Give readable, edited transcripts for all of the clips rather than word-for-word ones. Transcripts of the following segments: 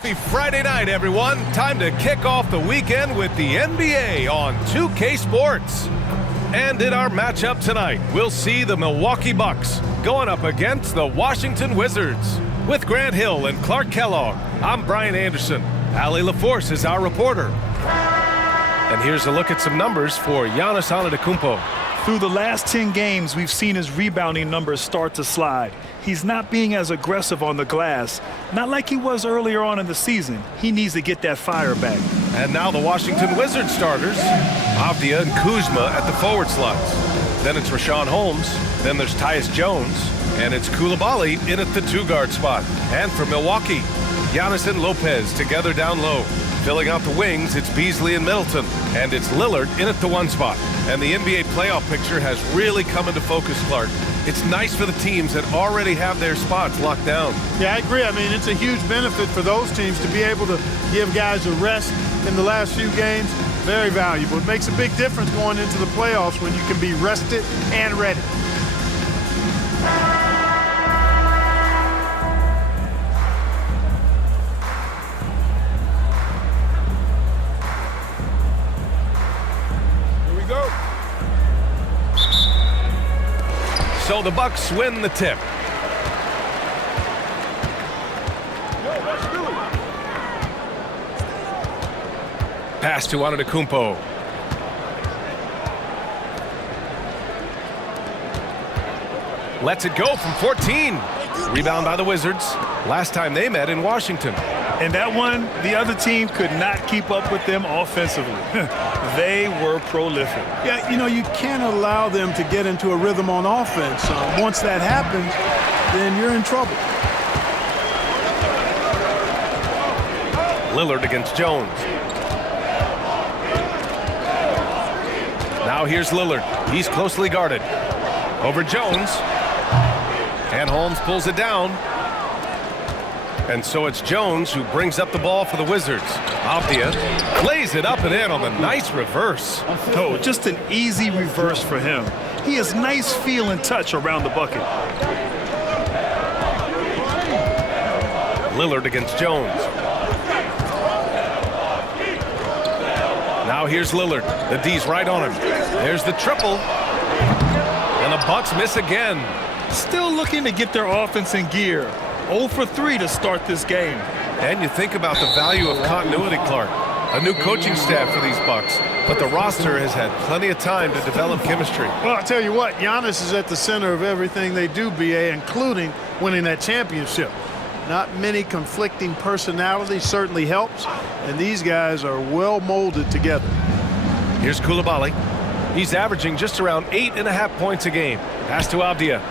Happy Friday night, everyone. Time to kick off the weekend with the NBA on 2K Sports. And in our matchup tonight, we'll see the Milwaukee Bucks going up against the Washington Wizards. With Grant Hill and Clark Kellogg, I'm Brian Anderson. Allie LaForce is our reporter. And here's a look at some numbers for Giannis Antetokounmpo. Through the last 10 games, we've seen his rebounding numbers start to slide. He's not being as aggressive on the glass, not like he was earlier on in the season. He needs to get that fire back. And now the Washington Wizards starters, Avdia and Kuzma at the forward slots. Then it's Richaun Holmes, then there's Tyus Jones, and it's Coulibaly in at the two-guard spot. And for Milwaukee, Giannis and Lopez together down low. Filling out the wings, it's Beasley and Middleton, and it's Lillard in at the one spot. And the NBA playoff picture has really come into focus, Clark. It's nice for the teams that already have their spots locked down. Yeah, I agree. I mean, it's a huge benefit for those teams to be able to give guys a rest in the last few games. Very valuable. It makes a big difference going into the playoffs when you can be rested and ready. So the Bucks win the tip. Pass to Antetokounmpo. Lets it go from 14. Rebound by the Wizards. Last time they met in Washington. And that one, the other team could not keep up with them offensively. They were prolific. Yeah, you know, you can't allow them to get into a rhythm on offense. Once that happens, then you're in trouble. Lillard against Jones. Now here's Lillard. He's closely guarded. Over Jones. And Holmes pulls it down. And so it's Jones who brings up the ball for the Wizards. Avdia lays it up and in on the nice reverse. Oh, just an easy reverse for him. He has nice feel and touch around the bucket. Lillard against Jones. Now here's Lillard. The D's right on him. There's the triple. And the Bucks miss again. Still looking to get their offense in gear. 0 for 3 to start this game. And you think about the value of continuity, Clark. A new coaching staff for these Bucks, but the roster has had plenty of time to develop chemistry. Well, I'll tell you what, Giannis is at the center of everything they do, BA, including winning that championship. Not many conflicting personalities certainly helps, and these guys are well molded together. Here's Coulibaly. He's averaging just around 8.5 points a game. Pass to Avdia.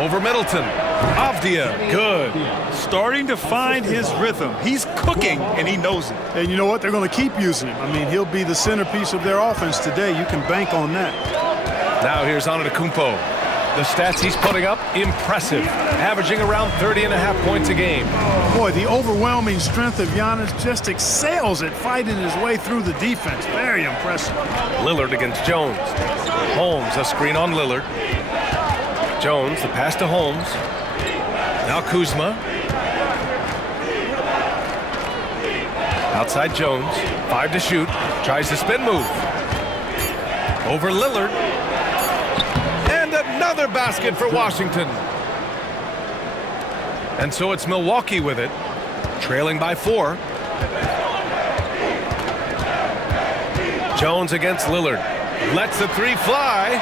Over Middleton. Avdia, good. Starting to find his rhythm. He's cooking, and he knows it. And you know what? They're going to keep using him. I mean, he'll be the centerpiece of their offense today. You can bank on that. Now here's Antetokounmpo. The stats he's putting up, impressive. Averaging around 30.5 points a game. Boy, the overwhelming strength of Giannis just excels at fighting his way through the defense. Very impressive. Lillard against Jones. Holmes, a screen on Lillard. Jones, the pass to Holmes. Now Kuzma. Outside Jones. 5 to shoot. Tries the spin move. Over Lillard. And another basket for Washington. And so it's Milwaukee with it. Trailing by 4. Jones against Lillard. Lets the three fly.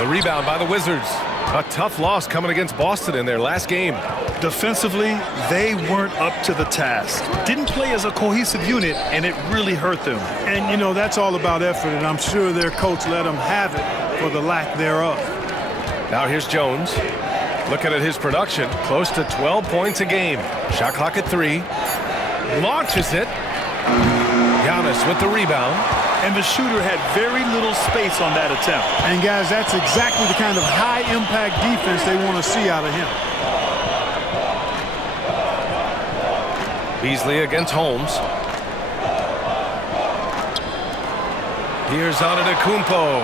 The rebound by the Wizards. A tough loss coming against Boston in their last game. Defensively, they weren't up to the task. Didn't play as a cohesive unit, and it really hurt them. And, you know, that's all about effort, and I'm sure their coach let them have it for the lack thereof. Now here's Jones. Looking at his production, close to 12 points a game. Shot clock at 3. Launches it. Giannis with the rebound. And the shooter had very little space on that attempt. And, guys, that's exactly the kind of high-impact defense they want to see out of him. Beasley against Holmes. Here's Antetokounmpo.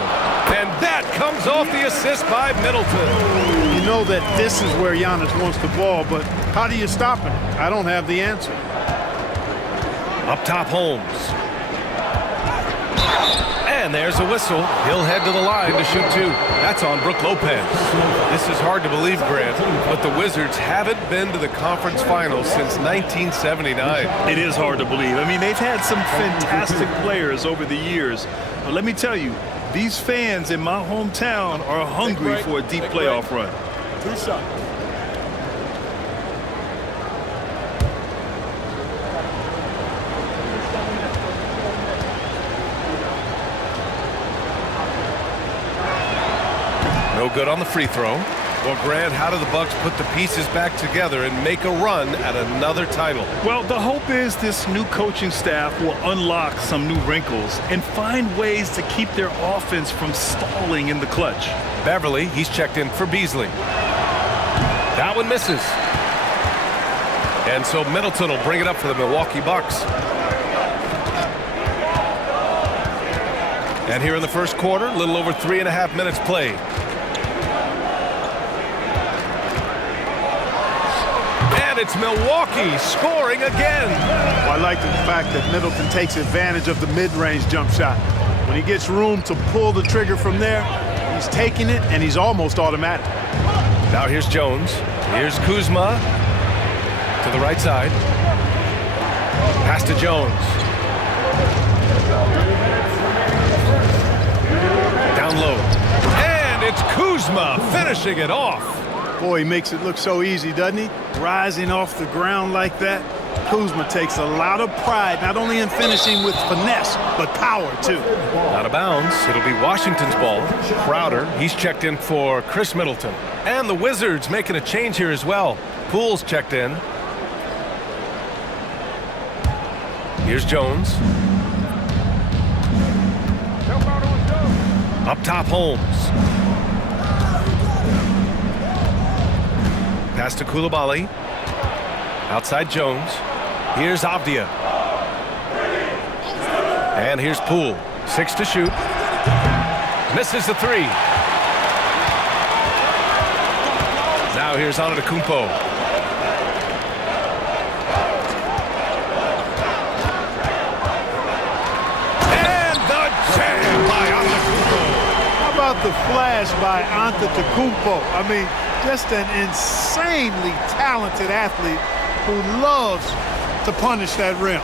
And that comes off the assist by Middleton. You know that this is where Giannis wants the ball, but How do you stop him? I don't have the answer. Up top, Holmes. And there's a whistle. He'll head to the line to shoot two. That's on Brook Lopez. This is hard to believe, Grant, but the Wizards haven't been to the conference finals since 1979. It is hard to believe. I mean, they've had some fantastic players over the years. But let me tell you, these fans in my hometown are hungry for a deep playoff run. 2 shots. No good on the free throw. Well, Grant, how do the Bucks put the pieces back together and make a run at another title? Well, the hope is this new coaching staff will unlock some new wrinkles and find ways to keep their offense from stalling in the clutch. Beverly, he's checked in for Beasley. That one misses. And so Middleton will bring it up for the Milwaukee Bucks. And here in the first quarter, a little over 3.5 minutes played. And it's Milwaukee scoring again. Well, I like the fact that Middleton takes advantage of the mid-range jump shot. When he gets room to pull the trigger from there, he's taking it, and he's almost automatic. Now here's Jones. Here's Kuzma to the right side. Pass to Jones. Down low. And it's Kuzma finishing it off. Boy, he makes it look so easy, doesn't he? Rising off the ground like that. Kuzma takes a lot of pride, not only in finishing with finesse, but power, too. Out of bounds. It'll be Washington's ball. Crowder, he's checked in for Chris Middleton. And the Wizards making a change here as well. Poole's checked in. Here's Jones. Up top, Holmes. Pass to Coulibaly. Outside Jones. Here's Avdia. And here's Poole. 6 to shoot. Misses the 3. Now here's Antetokounmpo. And the jam by Antetokounmpo. How about the flash by Antetokounmpo? I mean, just an insanely talented athlete who loves to punish that rim.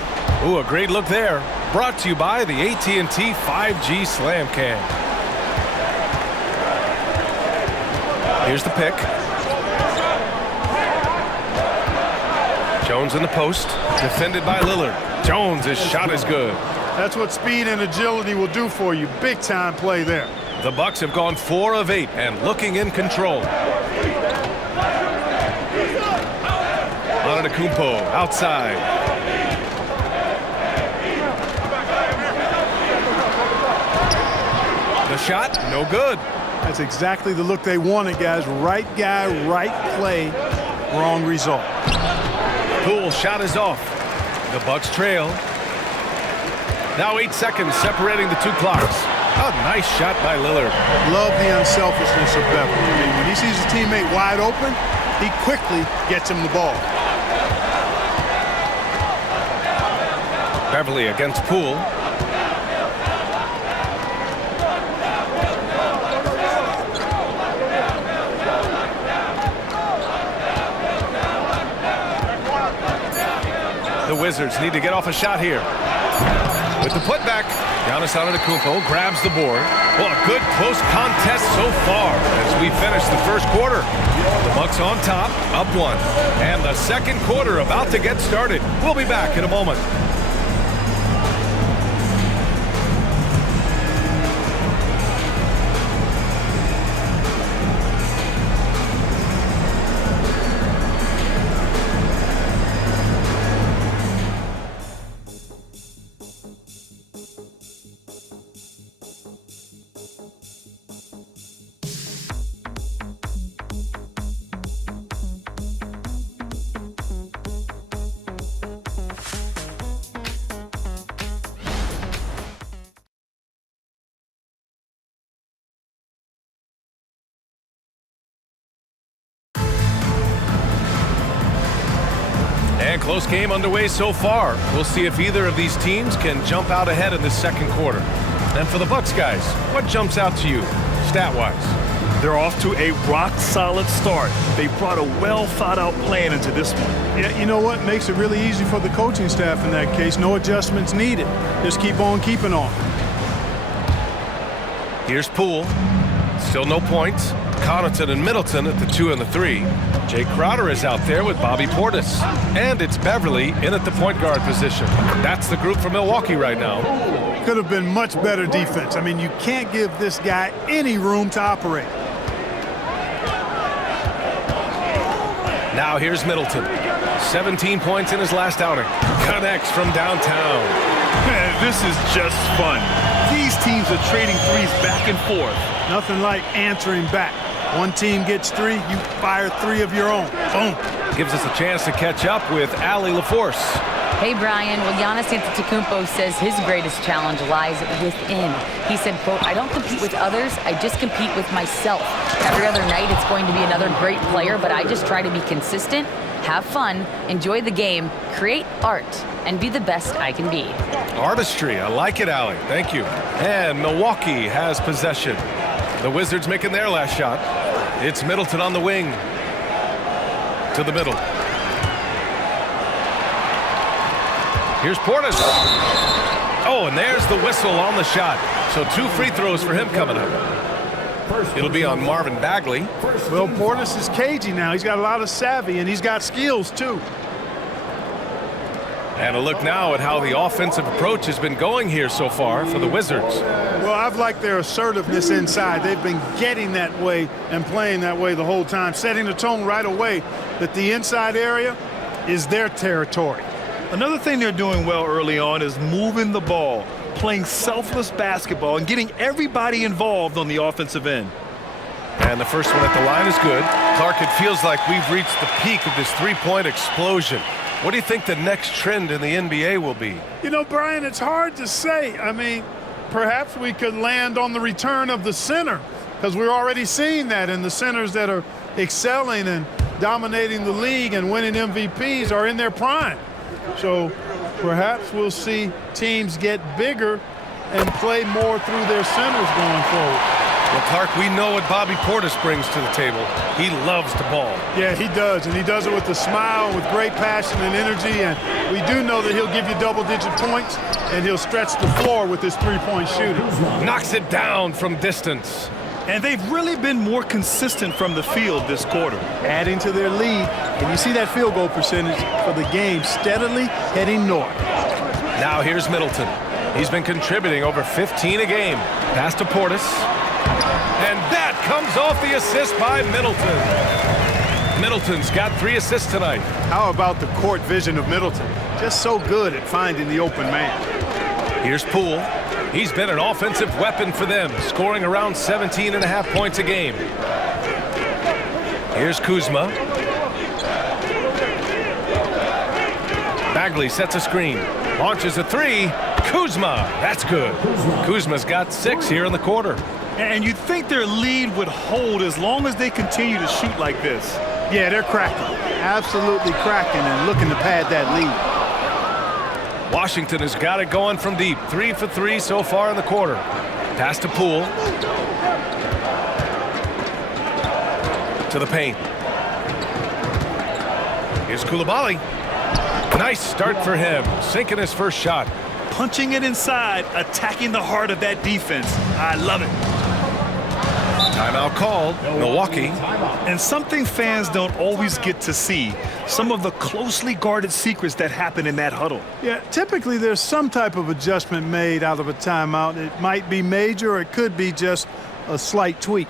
Ooh, a great look there. Brought to you by the AT&T 5G Slam Cam. Here's the pick. Jones in the post, defended by Lillard. Jones' shot is good. That's what speed and agility will do for you. Big time play there. The Bucks have gone 4 of 8 and looking in control. Antetokounmpo outside. The shot, no good. That's exactly the look they wanted, guys. Right guy, right play, wrong result. Poole shot is off. The Bucks trail. Now 8 seconds separating the two clocks. A nice shot by Lillard. Love the unselfishness of Beverly. I mean, when he sees his teammate wide open, he quickly gets him the ball. Beverly against Poole. The Wizards need to get off a shot here. With the putback, Giannis Antetokounmpo grabs the board. Well, a good close contest so far as we finish the first quarter. The Bucks on top, up 1. And the second quarter about to get started. We'll be back in a moment. And close game underway so far. We'll see if either of these teams can jump out ahead in this second quarter. And for the Bucks guys, what jumps out to you, stat-wise? They're off to a rock-solid start. They brought a well-thought-out plan into this one. Yeah, you know what? Makes it really easy for the coaching staff in that case. No adjustments needed. Just keep on keeping on. Here's Poole. Still no points. Connaughton and Middleton at the 2 and the 3. Jay Crowder is out there with Bobby Portis. And it's Beverly in at the point guard position. That's the group for Milwaukee right now. Could have been much better defense. I mean, you can't give this guy any room to operate. Now here's Middleton. 17 points in his last outing. Connects from downtown. Man, this is just fun. These teams are trading threes back and forth. Nothing like answering back. One team gets 3, you fire 3 of your own. Boom. Gives us a chance to catch up with Allie LaForce. Hey, Brian. Well, Giannis Antetokounmpo says his greatest challenge lies within. He said, quote, "I don't compete with others. I just compete with myself. Every other night it's going to be another great player, but I just try to be consistent, have fun, enjoy the game, create art, and be the best I can be." Artistry. I like it, Allie. Thank you. And Milwaukee has possession. The Wizards making their last shot. It's Middleton on the wing. To the middle. Here's Portis. Oh, and there's the whistle on the shot. So 2 free throws for him coming up. It'll be on Marvin Bagley. Well, Portis is cagey now. He's got a lot of savvy, and he's got skills, too. And a look now at how the offensive approach has been going here so far for the Wizards. Well, I've liked their assertiveness inside. They've been getting that way and playing that way the whole time, setting the tone right away that the inside area is their territory. Another thing they're doing well early on is moving the ball, playing selfless basketball, and getting everybody involved on the offensive end. And the first one at the line is good. Clark, it feels like we've reached the peak of this three-point explosion. What do you think the next trend in the NBA will be? You know, Brian, it's hard to say. I mean, perhaps we could land on the return of the center, because we're already seeing that, and the centers that are excelling and dominating the league and winning MVPs are in their prime. So perhaps we'll see teams get bigger and play more through their centers going forward. Well, Clark, we know what Bobby Portis brings to the table. He loves to ball. Yeah, he does, and he does it with a smile, with great passion and energy, and we do know that he'll give you double-digit points, and he'll stretch the floor with his three-point shooting. Knocks it down from distance. And they've really been more consistent from the field this quarter. Adding to their lead, and you see that field goal percentage for the game steadily heading north. Now here's Middleton. He's been contributing over 15 a game. Pass to Portis. And that comes off the assist by Middleton. Middleton's got 3 assists tonight. How about the court vision of Middleton? Just so good at finding the open man. Here's Poole. He's been an offensive weapon for them, scoring around 17.5 points a game. Here's Kuzma. Bagley sets a screen. Launches a 3. Kuzma. That's good. Kuzma's got 6 here in the quarter. And you'd think their lead would hold as long as they continue to shoot like this. Yeah, they're cracking. Absolutely cracking and looking to pad that lead. Washington has got it going from deep. 3 for 3 so far in the quarter. Pass to Poole. To the paint. Here's Coulibaly. Nice start for him. Sinking his first shot. Punching it inside, attacking the heart of that defense. I love it. Timeout called. Milwaukee. And something fans don't always get to see, some of the closely guarded secrets that happen in that huddle. Yeah, typically there's some type of adjustment made out of a timeout. It might be major, or it could be just a slight tweak.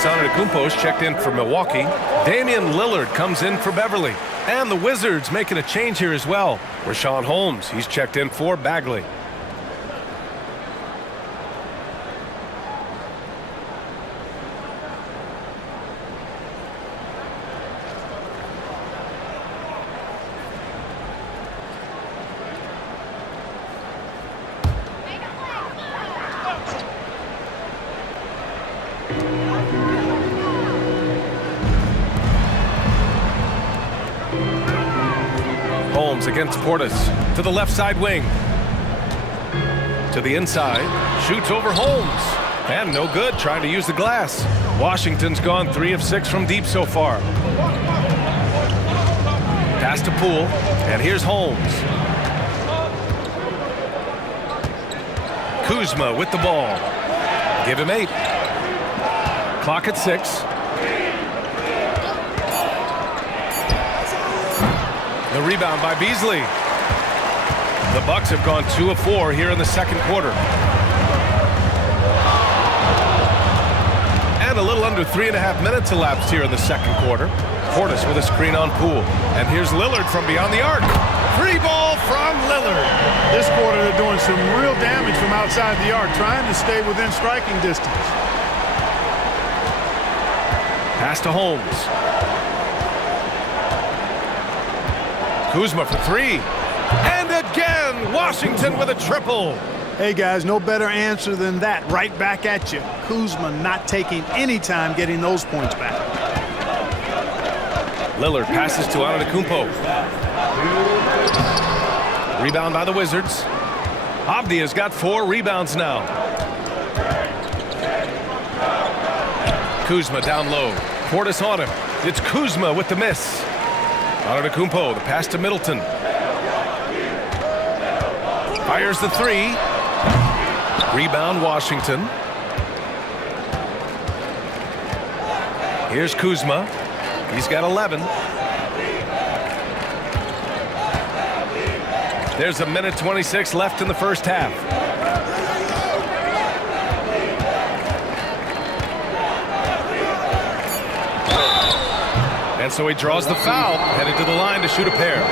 Giannis Antetokounmpo's checked in for Milwaukee. Damian Lillard comes in for Beverly. And the Wizards making a change here as well. Rashawn Holmes, he's checked in for Bagley. Holmes against Portis to the left side wing. To the inside, shoots over Holmes. And no good, trying to use the glass. Washington's gone 3 of 6 from deep so far. Pass to Poole, and here's Holmes. Kuzma with the ball. Give him 8. Clock at 6. The rebound by Beasley. The Bucks have gone 2 of 4 here in the second quarter. And a little under 3.5 minutes elapsed here in the second quarter. Portis with a screen on Poole. And here's Lillard from beyond the arc. Free ball from Lillard. This quarter, they're doing some real damage from outside the arc, trying to stay within striking distance. Pass to Holmes. Kuzma for 3. And again, Washington with a triple. Hey, guys, no better answer than that. Right back at you. Kuzma not taking any time getting those points back. Lillard passes to Antetokounmpo. Rebound by the Wizards. Avdia's got 4 rebounds now. Kuzma down low. Portis on him. It's Kuzma with the miss. Antetokounmpo, the pass to Middleton. Fires the 3. Rebound Washington. Here's Kuzma. He's got 11. There's 1:26 left in the first half. And so he draws the foul, headed to the line to shoot a pair.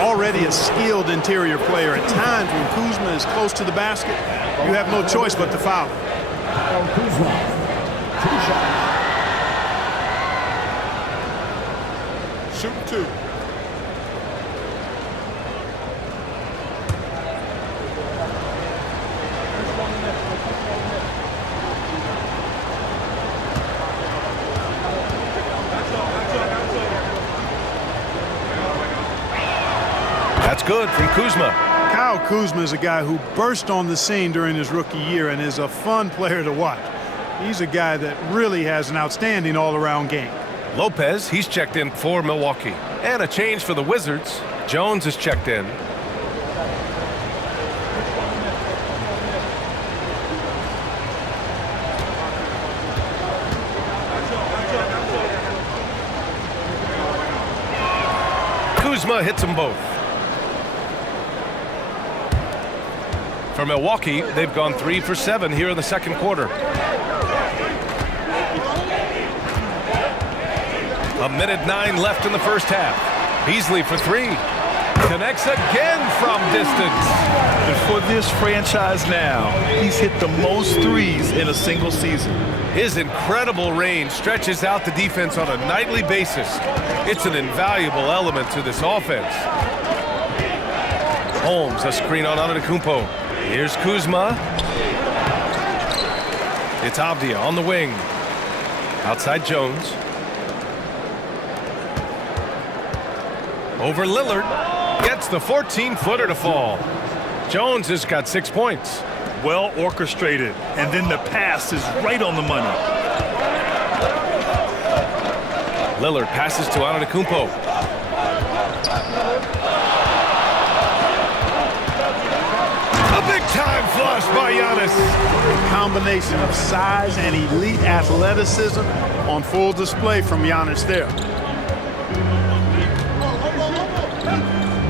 Already a skilled interior player. At times when Kuzma is close to the basket, you have no choice but to foul. Shooting 2. That's good from Kuzma. Kyle Kuzma is a guy who burst on the scene during his rookie year and is a fun player to watch. He's a guy that really has an outstanding all-around game. Lopez, he's checked in for Milwaukee. And a change for the Wizards. Jones is checked in. Kuzma hits them both. For Milwaukee, they've gone 3 for 7 here in the second quarter. 1:09 left in the first half. Beasley for 3. Connects again from distance. And for this franchise now, he's hit the most threes in a single season. His incredible range stretches out the defense on a nightly basis. It's an invaluable element to this offense. Holmes, a screen on Antetokounmpo. Here's Kuzma. It's Avdia on the wing. Outside Jones. Over Lillard. Gets the 14-footer to fall. Jones has got 6 points. Well orchestrated, and then the pass is right on the money. Lillard passes to Antetokounmpo. A big-time flush by Giannis. A combination of size and elite athleticism on full display from Giannis there.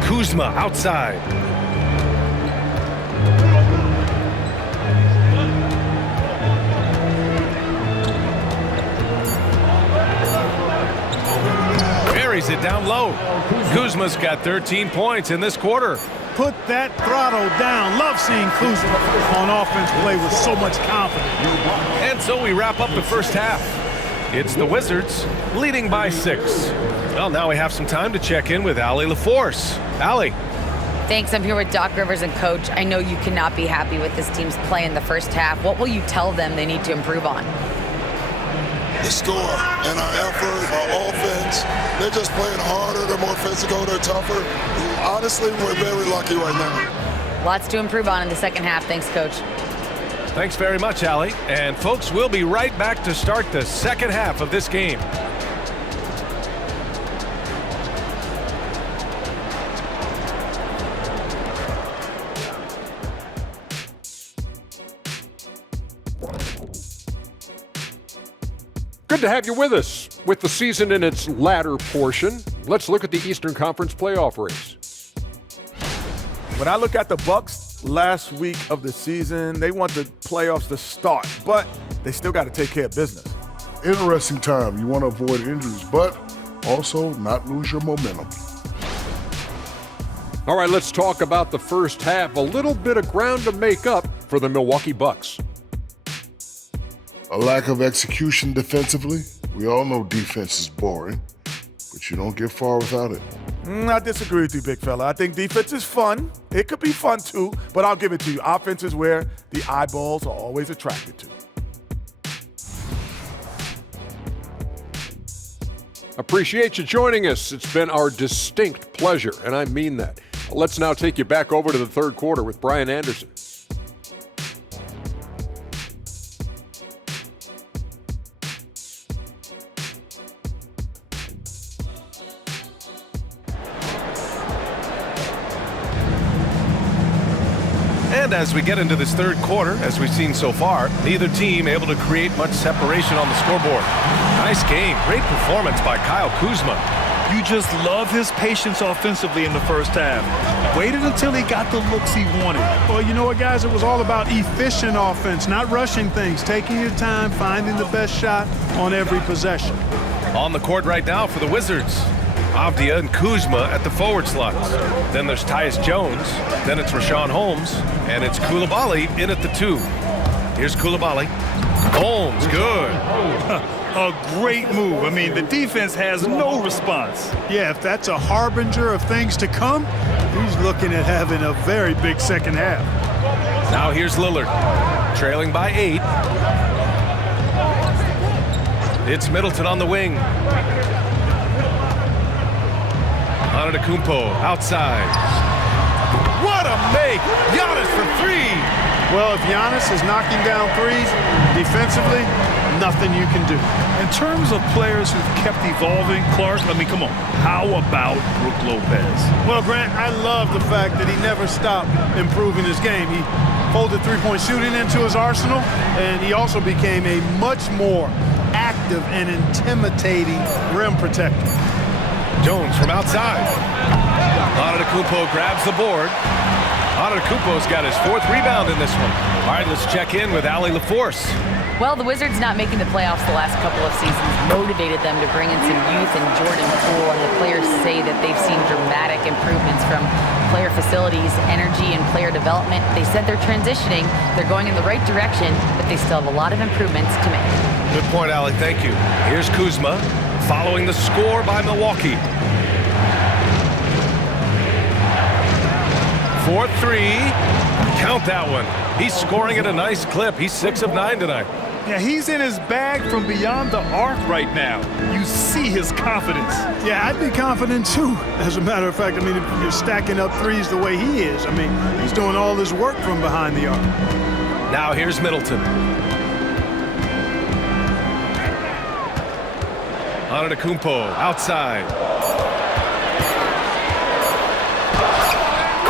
Kuzma outside. buries it down low. Kuzma's got 13 points in this quarter. Put that throttle down. Love seeing Kuzma on offense play with so much confidence. And so we wrap up the first half. It's the Wizards leading by 6. Well, now we have some time to check in with Allie LaForce. Allie. Thanks. I'm here with Doc Rivers and Coach. I know you cannot be happy with this team's play in the first half. What will you tell them they need to improve on? The score and our effort, our offense. They're just playing harder. They're more physical. They're tougher. Honestly, we're very lucky right now. Lots to improve on in the second half. Thanks, Coach. Thanks very much, Allie. And folks, we'll be right back to start the second half of this game. Good to have you with us. With the season in its latter portion, let's look at the Eastern Conference playoff race. When I look at the Bucks last week of the season, they want the playoffs to start, but they still got to take care of business. Interesting time. You want to avoid injuries, but also not lose your momentum. All right, let's talk about the first half. A little bit of ground to make up for the Milwaukee Bucks. A lack of execution defensively. We all know defense is boring, but you don't get far without it. I disagree with you, big fella. I think defense is fun. It could be fun too, but I'll give it to you. Offense is where the eyeballs are always attracted to. Appreciate you joining us. It's been our distinct pleasure, and I mean that. Let's now take you back over to the third quarter with Brian Anderson. And as we get into this third quarter, as we've seen so far, neither team able to create much separation on the scoreboard. Nice game. Great performance by Kyle Kuzma. You just love his patience offensively in the first half. Waited until he got the looks he wanted. Well, you know what, guys? It was all about efficient offense, not rushing things, taking your time, finding the best shot on every possession. On the court right now for the Wizards, Avdia and Kuzma at the forward slots. Then there's Tyus Jones. Then it's Rashawn Holmes. And it's Coulibaly in at the 2. Here's Coulibaly. Holmes, good. A great move. I mean, the defense has no response. Yeah, if that's a harbinger of things to come, he's looking at having a very big second half. Now here's Lillard, trailing by 8. It's Middleton on the wing. Antetokounmpo outside. What a make! Giannis for 3. Well, if Giannis is knocking down threes, defensively, nothing you can do. In terms of players who've kept evolving, Clark, I mean, come on. How about Brook Lopez? Well, Grant, I love the fact that he never stopped improving his game. He folded three-point shooting into his arsenal, and he also became a much more active and intimidating rim protector. Jones from outside. Antetokounmpo grabs the board. Antetokounmpo's got his 4th rebound in this one. All right, let's check in with Allie LaForce. Well, the Wizards not making the playoffs the last couple of seasons motivated them to bring in some youth and Jordan Poole, and the players say that they've seen dramatic improvements from player facilities, energy, and player development. They said they're transitioning, they're going in the right direction, but they still have a lot of improvements to make. Good point, Allie. Thank you. Here's Kuzma following the score by Milwaukee. 4-3. Count that one. He's scoring at a nice clip. He's 6 of 9 tonight. Yeah, he's in his bag from beyond the arc right now. You see his confidence. Yeah, I'd be confident too. As a matter of fact, I mean, if you're stacking up threes the way he is, I mean, he's doing all this work from behind the arc. Now here's Middleton. Antetokounmpo outside.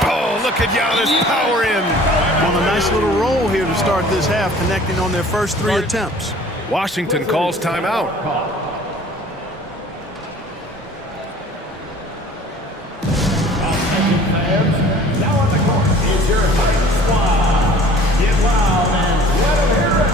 Oh, look at Giannis power in. On a nice little roll here to start this half, connecting on their first 3 attempts. Washington calls timeout. Now on the court is your Titan squad. Get loud and let them hear it.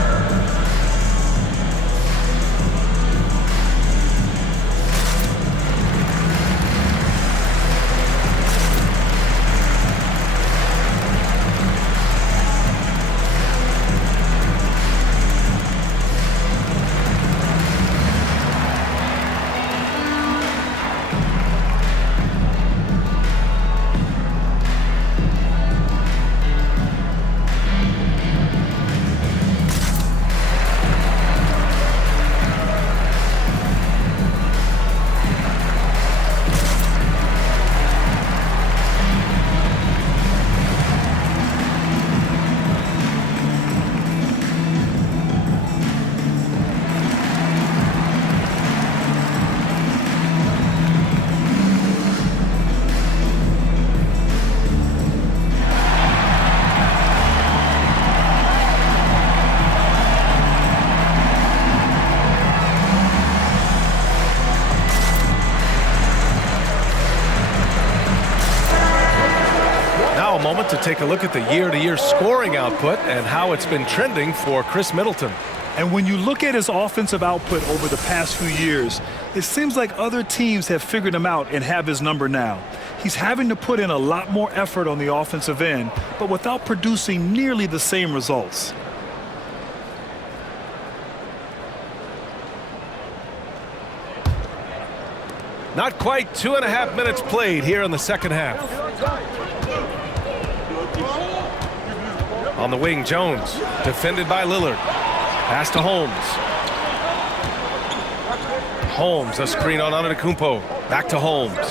moment to take a look at the year-to-year scoring output and how it's been trending for Chris Middleton. And when you look at his offensive output over the past few years, it seems like other teams have figured him out and have his number now. He's having to put in a lot more effort on the offensive end, but without producing nearly the same results. Not quite 2.5 minutes played here in the second half. On the wing, Jones, defended by Lillard. Pass to Holmes. Holmes, a screen on Antetokounmpo. Back to Holmes.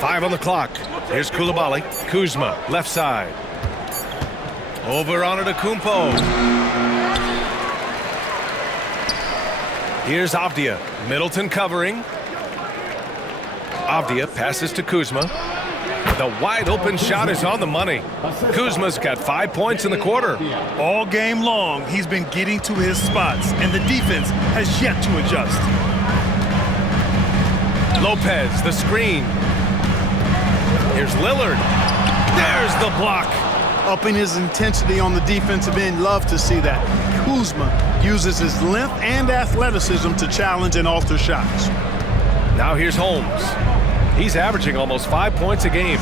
5 on the clock. Here's Coulibaly. Kuzma, left side. Over Antetokounmpo. Here's Avdia. Middleton covering. Avdia passes to Kuzma. The wide open shot is on the money. Kuzma's got 5 points in the quarter. All game long, he's been getting to his spots, and the defense has yet to adjust. Lopez, the screen. Here's Lillard. There's the block. Upping his intensity on the defensive end. Love to see that. Kuzma uses his length and athleticism to challenge and alter shots. Now here's Holmes. He's averaging almost 5 points a game.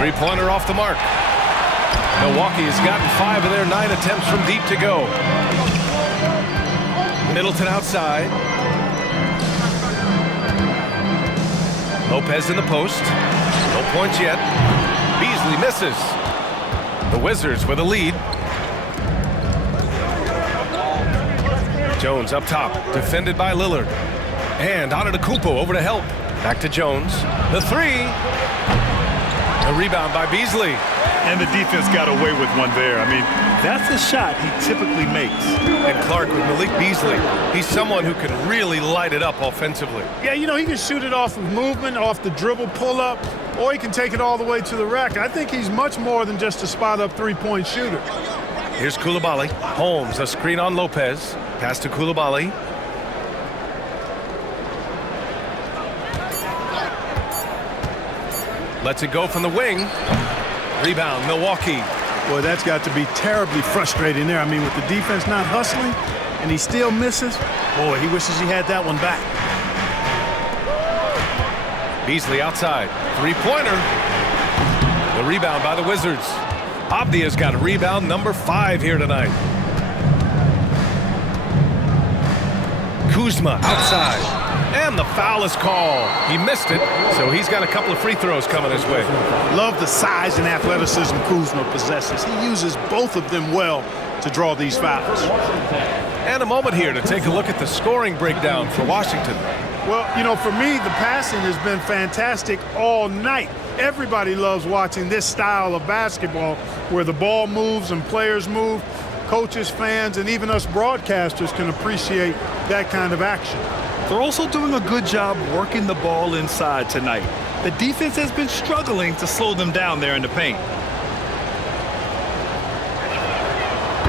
Three-pointer off the mark. Milwaukee has gotten 5 of their 9 attempts from deep to go. Middleton outside. Lopez in the post. No points yet. Beasley misses. The Wizards with a lead. Jones up top, defended by Lillard. And Antetokounmpo over to help. Back to Jones. The three. A rebound by Beasley. And the defense got away with one there. I mean, that's a shot he typically makes. And Clark with Malik Beasley. He's someone who can really light it up offensively. Yeah, you know, he can shoot it off of movement, off the dribble pull-up, or he can take it all the way to the rack. I think he's much more than just a spot-up three-point shooter. Here's Coulibaly. Holmes, a screen on Lopez. Pass to Coulibaly. Lets it go from the wing. Rebound, Milwaukee. Boy, that's got to be terribly frustrating there. I mean, with the defense not hustling and he still misses, boy, he wishes he had that one back. Beasley outside. Three-pointer. The rebound by the Wizards. Avdia's got a rebound number 5 here tonight. Kuzma outside. And the foul is called. He missed it, so he's got a couple of free throws coming his way. Love the size and athleticism Kuzma possesses. He uses both of them well to draw these fouls. And a moment here to take a look at the scoring breakdown for Washington. Well, you know, for me, the passing has been fantastic all night. Everybody loves watching this style of basketball where the ball moves and players move. Coaches, fans, and even us broadcasters can appreciate that kind of action. They're also doing a good job working the ball inside tonight. The defense has been struggling to slow them down there in the paint.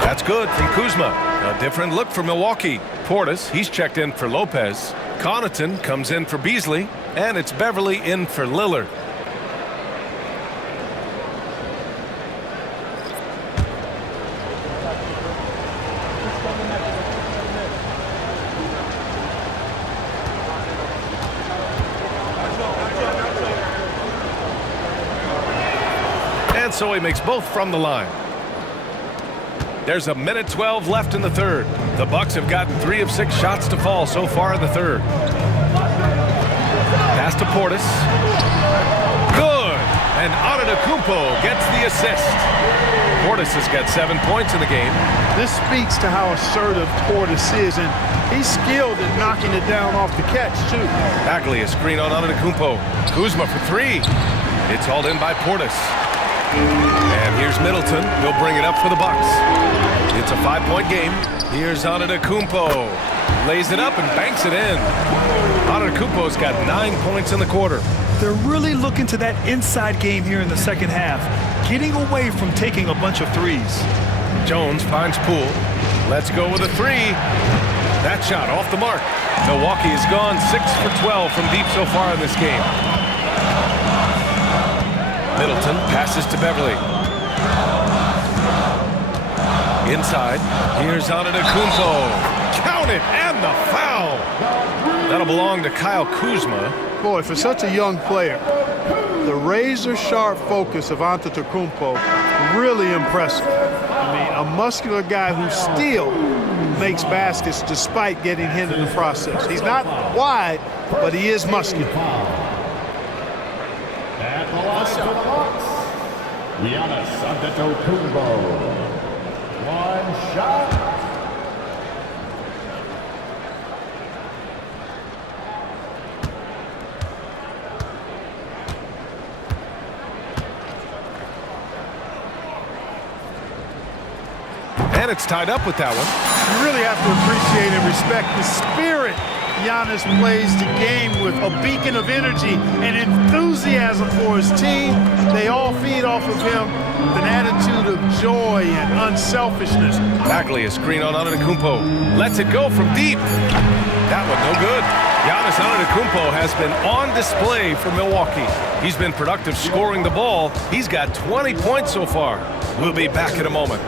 That's good from Kuzma. A different look for Milwaukee. Portis, he's checked in for Lopez. Connaughton comes in for Beasley. And it's Beverly in for Lillard. So he makes both from the line. There's a minute 12 left in the third. The Bucks have gotten 3 of 6 shots to fall so far in the third. Pass to Portis. Good. And Antetokounmpo gets the assist. Portis has got 7 points in the game. This speaks to how assertive Portis is, and he's skilled at knocking it down off the catch, too. Bagley, a screen on Antetokounmpo. Kuzma for 3. It's hauled in by Portis. And here's Middleton. He'll bring it up for the Bucks. It's a 5-point game. Here's Antetokounmpo. Lays it up and banks it in. Antetokounmpo's got 9 points in the quarter. They're really looking to that inside game here in the second half, getting away from taking a bunch of threes. Jones finds Poole. Let's go with a 3. That shot off the mark. Milwaukee has gone 6 for 12 from deep so far in this game. Middleton passes to Beverly. Inside, here's Antetokounmpo. Count it, and the foul. That'll belong to Kyle Kuzma. Boy, for such a young player, the razor-sharp focus of Antetokounmpo, really impressive. I mean, a muscular guy who still makes baskets despite getting hit in the process. He's not wide, but he is muscular. At the last of the box, Giannis Antetokounmpo. One shot. And it's tied up with that one. You really have to appreciate and respect the spirit Giannis plays the game with, a beacon of energy and enthusiasm for his team. They all feed off of him with an attitude of joy and unselfishness. Bagley, a screen on Antetokounmpo. Lets it go from deep. That one no good. Giannis Antetokounmpo has been on display for Milwaukee. He's been productive scoring the ball. He's got 20 points so far. We'll be back in a moment.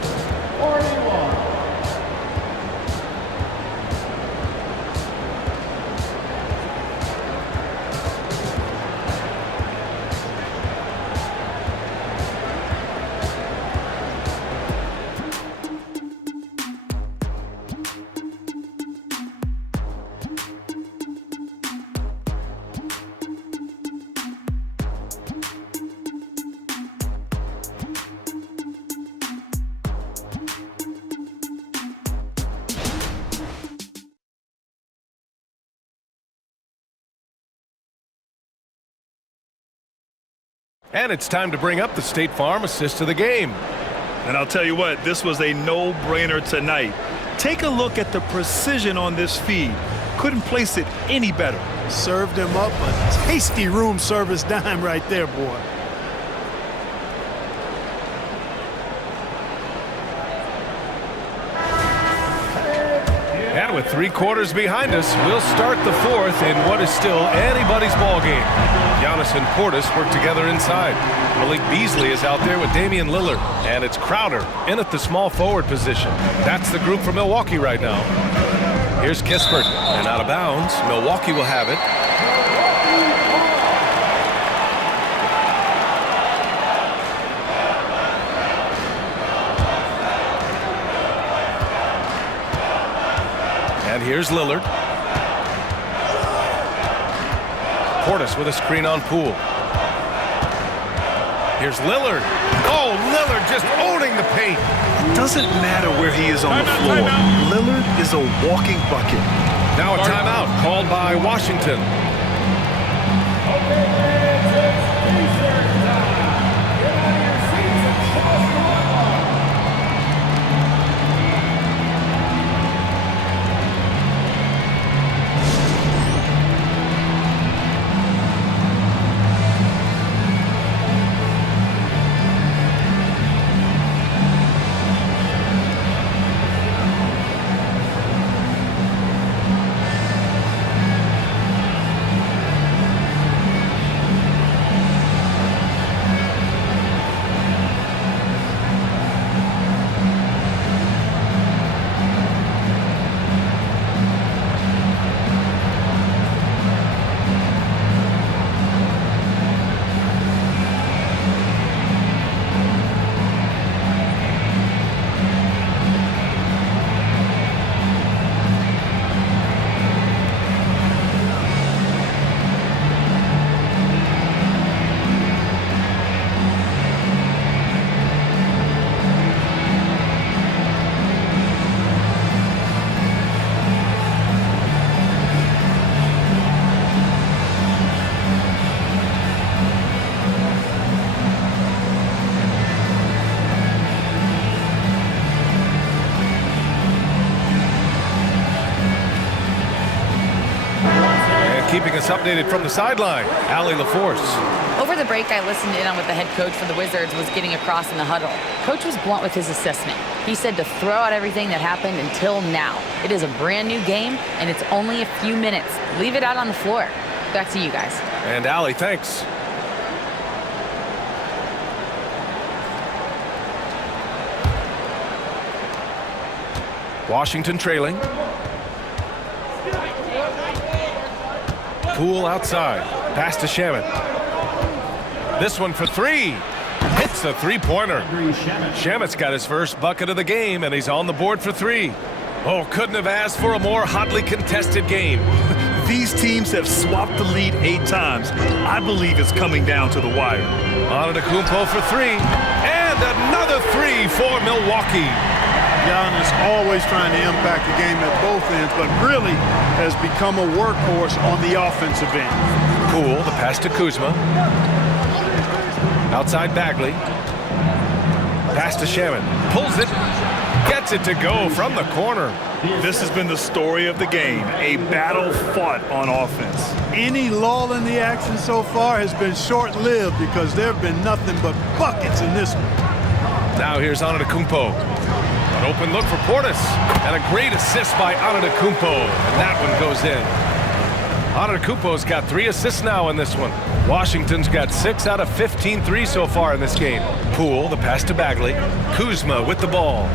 41. And it's time to bring up the State Farm assist of the game. And I'll tell you what, this was a no-brainer tonight. Take a look at the precision on this feed. Couldn't place it any better. Served him up a tasty room service dime right there, boy. And with 3 quarters behind us, we'll start the fourth in what is still anybody's ball game. Giannis and Portis work together inside. Malik Beasley is out there with Damian Lillard. And it's Crowder in at the small forward position. That's the group for Milwaukee right now. Here's Kispert, and out of bounds. Milwaukee will have it. And here's Lillard. Portis with a screen on Poole. Here's Lillard. Oh, Lillard just owning the paint. Doesn't matter where he is on the floor. Lillard is a walking bucket. Now a timeout called by Washington. Keeping us updated from the sideline, Allie LaForce. Over the break, I listened in on what the head coach for the Wizards was getting across in the huddle. Coach was blunt with his assessment. He said to throw out everything that happened until now. It is a brand new game, and it's only a few minutes. Leave it out on the floor. Back to you guys. And Allie, thanks. Washington trailing. Poole outside. Pass to Shamet. This one for three. Hits a three-pointer. Shamet's got his first bucket of the game, and he's on the board for three. Oh, couldn't have asked for a more hotly contested game. These teams have swapped the lead 8 times. I believe it's coming down to the wire. Antetokounmpo for three. And another three for Milwaukee. Giannis always trying to impact the game at both ends, but really has become a workhorse on the offensive end. Poole, the pass to Kuzma. Outside Bagley. Pass to Shamet. Pulls it. Gets it to go from the corner. This has been the story of the game, a battle fought on offense. Any lull in the action so far has been short-lived because there have been nothing but buckets in this one. Now here's Antetokounmpo. An open look for Portis. And a great assist by Antetokounmpo. And that one goes in. Antetokounmpo's got 3 assists now in this one. Washington's got 6 out of 15 threes so far in this game. Poole, the pass to Bagley. Kuzma with the ball.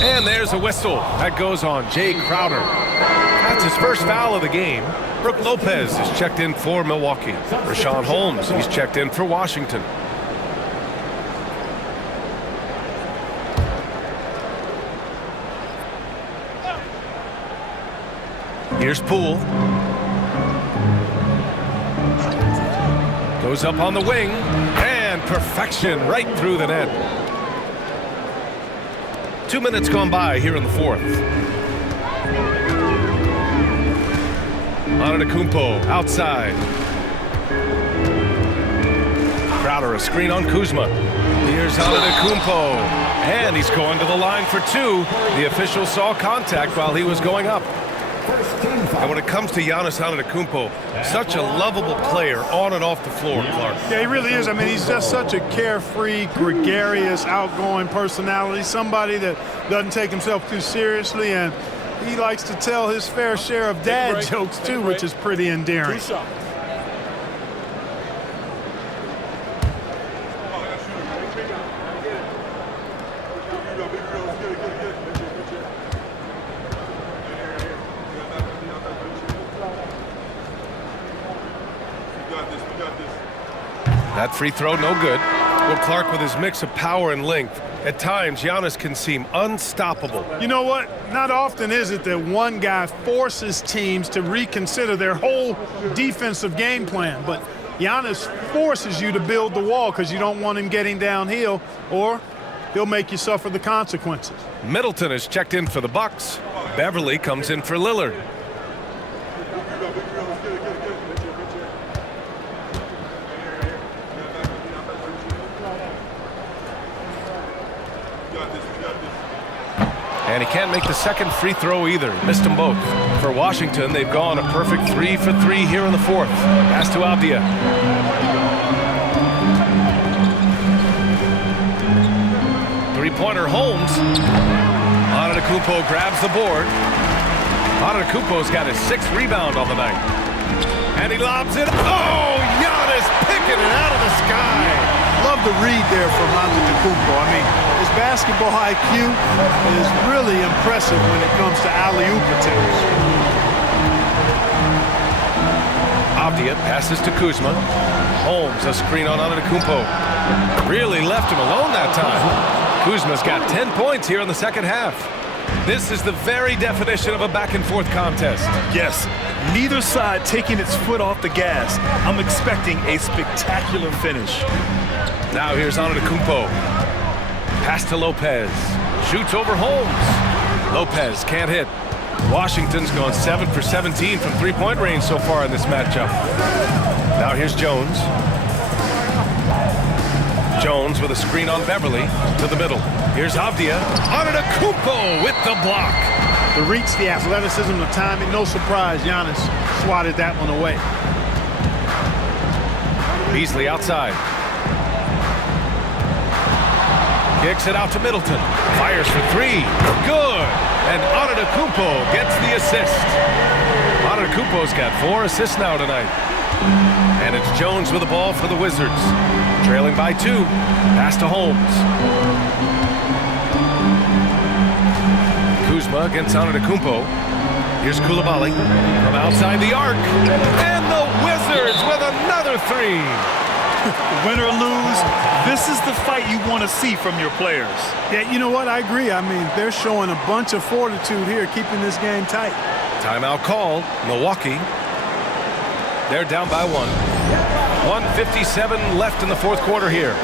And there's a whistle. That goes on Jay Crowder. That's his first foul of the game. Brook Lopez is checked in for Milwaukee. Rashawn Holmes, he's checked in for Washington. Here's Poole. Goes up on the wing. And perfection right through the net. 2 minutes gone by here in the fourth. Antetokounmpo outside. Crowder a screen on Kuzma. Here's Antetokounmpo. And he's going to the line for 2. The official saw contact while he was going up. And when it comes to Giannis Antetokounmpo, such a lovable player on and off the floor, Clark. Yeah, he really is. I mean, he's just such a carefree, gregarious, outgoing personality, somebody that doesn't take himself too seriously, and he likes to tell his fair share of dad jokes, too, which is pretty endearing. That free throw, no good. Well, Clark, with his mix of power and length, at times Giannis can seem unstoppable. You know what? Not often is it that one guy forces teams to reconsider their whole defensive game plan, but Giannis forces you to build the wall because you don't want him getting downhill, or he'll make you suffer the consequences. Middleton is checked in for the Bucks. Beverly comes in for Lillard. And he can't make the second free throw either. Missed them both. For Washington, they've gone a perfect 3 for 3 here in the fourth. Pass to Avdia. Three-pointer Holmes. Antetokounmpo grabs the board. Antetokounmpo's got his 6th rebound on the night. And he lobs it. Oh, Giannis picking it out of the sky. Love the read there from Antetokounmpo. I mean, his basketball IQ is really impressive when it comes to alley-oop attempts. Avdia passes to Kuzma. Holmes a screen on Antetokounmpo. Really left him alone that time. Kuzma's got 10 points here in the second half. This is the very definition of a back-and-forth contest. Yes, neither side taking its foot off the gas. I'm expecting a spectacular finish. Now here's Antetokounmpo. Pass to Lopez. Shoots over Holmes. Lopez can't hit. Washington's gone 7 for 17 from three-point range so far in this matchup. Now here's Jones. Jones with a screen on Beverly to the middle. Here's Avdia. Antetokounmpo with the block. The reach, the athleticism, the timing, no surprise Giannis swatted that one away. Beasley outside. Kicks it out to Middleton. Fires for 3. Good. And Antetokounmpo gets the assist. Antetokounmpo's got 4 assists now tonight. And it's Jones with the ball for the Wizards. Trailing by 2. Pass to Holmes. Kuzma against Antetokounmpo. Here's Coulibaly from outside the arc. And the Wizards with another 3. Win or lose, this is the fight you want to see from your players. Yeah, you know what? I agree. I mean, they're showing a bunch of fortitude here, keeping this game tight. Timeout called. Milwaukee. They're down by 1. 1:57 left in the fourth quarter here.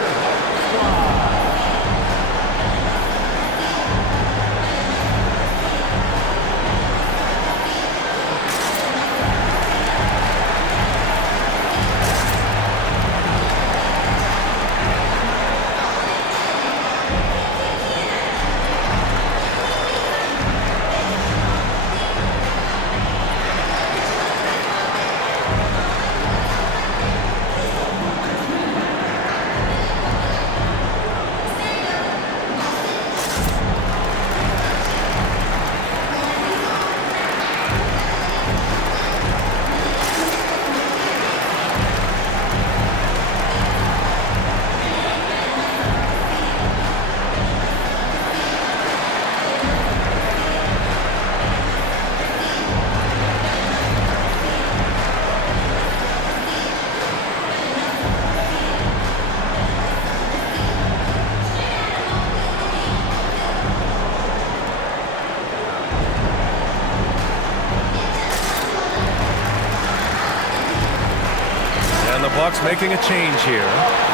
Bucks making a change here.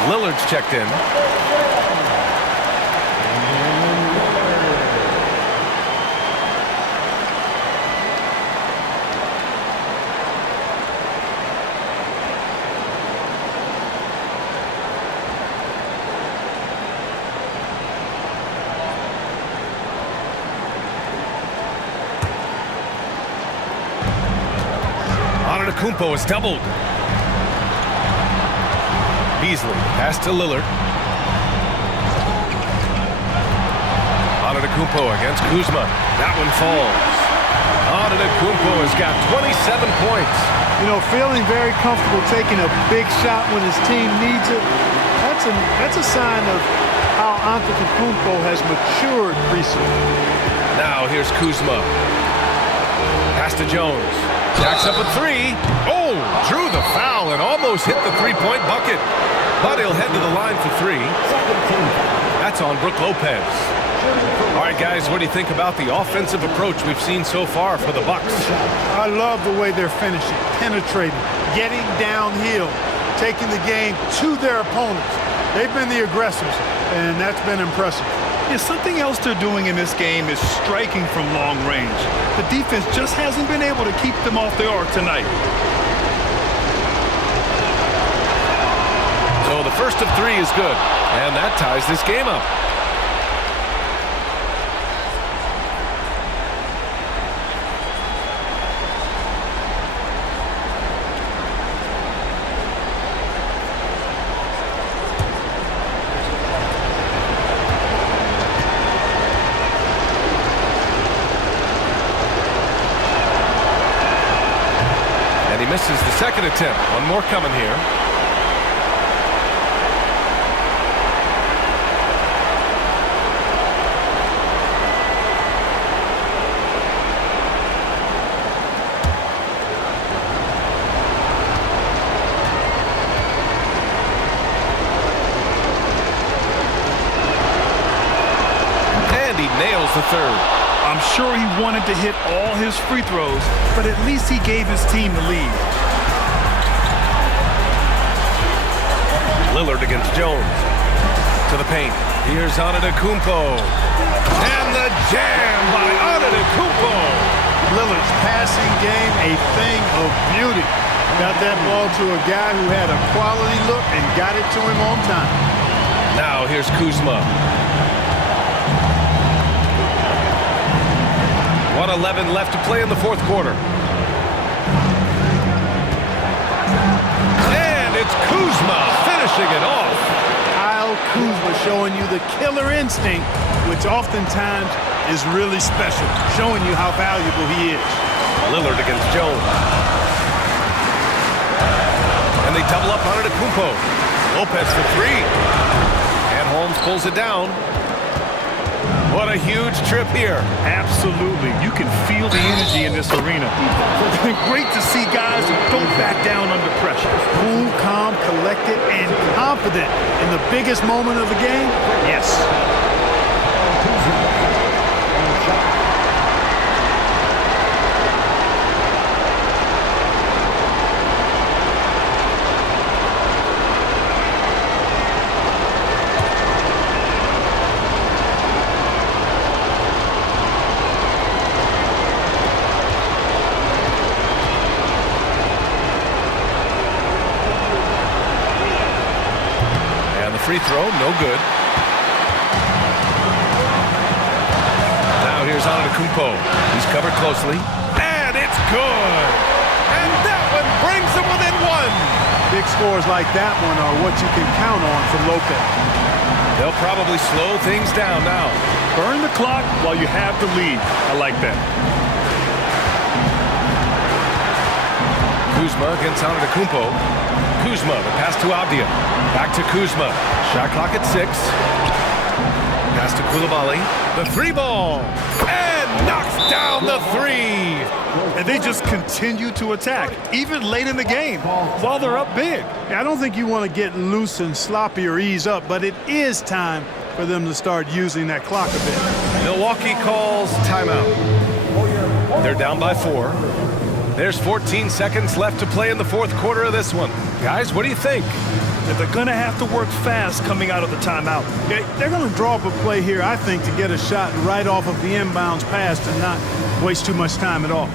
Lillard's checked in. Antetokounmpo is doubled. Beasley, pass to Lillard. Antetokounmpo against Kuzma. That one falls. Antetokounmpo has got 27 points. You know, feeling very comfortable taking a big shot when his team needs it. That's a sign of how Antetokounmpo has matured recently. Now here's Kuzma. Pass to Jones. Jacks up a 3. Oh, drew the foul and almost hit the three-point bucket. But he'll head to the line for 3. That's on Brook Lopez. All right, guys, what do you think about the offensive approach we've seen so far for the Bucks? I love the way they're finishing, penetrating, getting downhill, taking the game to their opponents. They've been the aggressors, and that's been impressive. Yeah, something else they're doing in this game is striking from long range. The defense just hasn't been able to keep them off the arc tonight. So the first of 3 is good, and that ties this game up. And he misses the second attempt. One more coming here. Nails the third. I'm sure he wanted to hit all his free throws, but at least he gave his team the lead. Lillard against Jones. To the paint. Here's Antetokounmpo. And the jam by Antetokounmpo. Lillard's passing game, a thing of beauty. Got that ball to a guy who had a quality look and got it to him on time. Now here's Kuzma. 1:11 left to play in the fourth quarter. And it's Kuzma finishing it off. Kyle Kuzma showing you the killer instinct, which oftentimes is really special, showing you how valuable he is. Lillard against Jones. double up on Antetokounmpo. Lopez for three. And Holmes pulls it down. What a huge trip here. Absolutely. You can feel the energy in this arena. Great to see guys who don't back down under pressure. Cool, calm, collected, and confident in the biggest moment of the game. Yes. Free throw, no good. Now here's Antetokounmpo. He's covered closely. And it's good! And that one brings them within one! Big scores like that one are what you can count on from Lopez. They'll probably slow things down now. Burn the clock while you have the lead. I like that. Kuzma against Antetokounmpo. Kuzma, the pass to Avdia. Back to Kuzma. Shot clock at 6. Pass to Coulibaly. The three ball. And knocks down the three. And they just continue to attack, even late in the game, while they're up big. I don't think you want to get loose and sloppy or ease up, but it is time for them to start using that clock a bit. Milwaukee calls timeout. They're down by 4. There's 14 seconds left to play in the fourth quarter of this one. Guys, what do you think? That they're going to have to work fast coming out of the timeout. They're going to draw up a play here, I think, to get a shot right off of the inbounds pass and not waste too much time at all.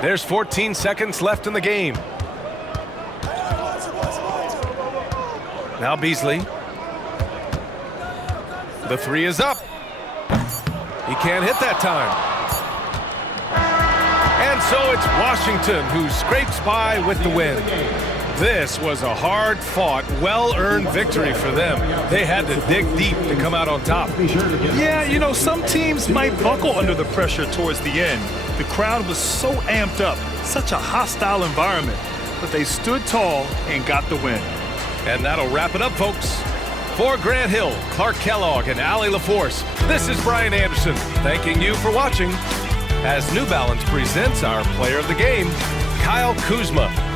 There's 14 seconds left in the game. Now Beasley. The three is up. He can't hit that time. And so it's Washington who scrapes by with the win. This was a hard-fought, well-earned victory for them. They had to dig deep to come out on top. Yeah, you know, some teams might buckle under the pressure towards the end. The crowd was so amped up, such a hostile environment, but they stood tall and got the win. And that'll wrap it up, folks. For Grant Hill, Clark Kellogg, and Allie LaForce, this is Brian Anderson, thanking you for watching as New Balance presents our player of the game, Kyle Kuzma.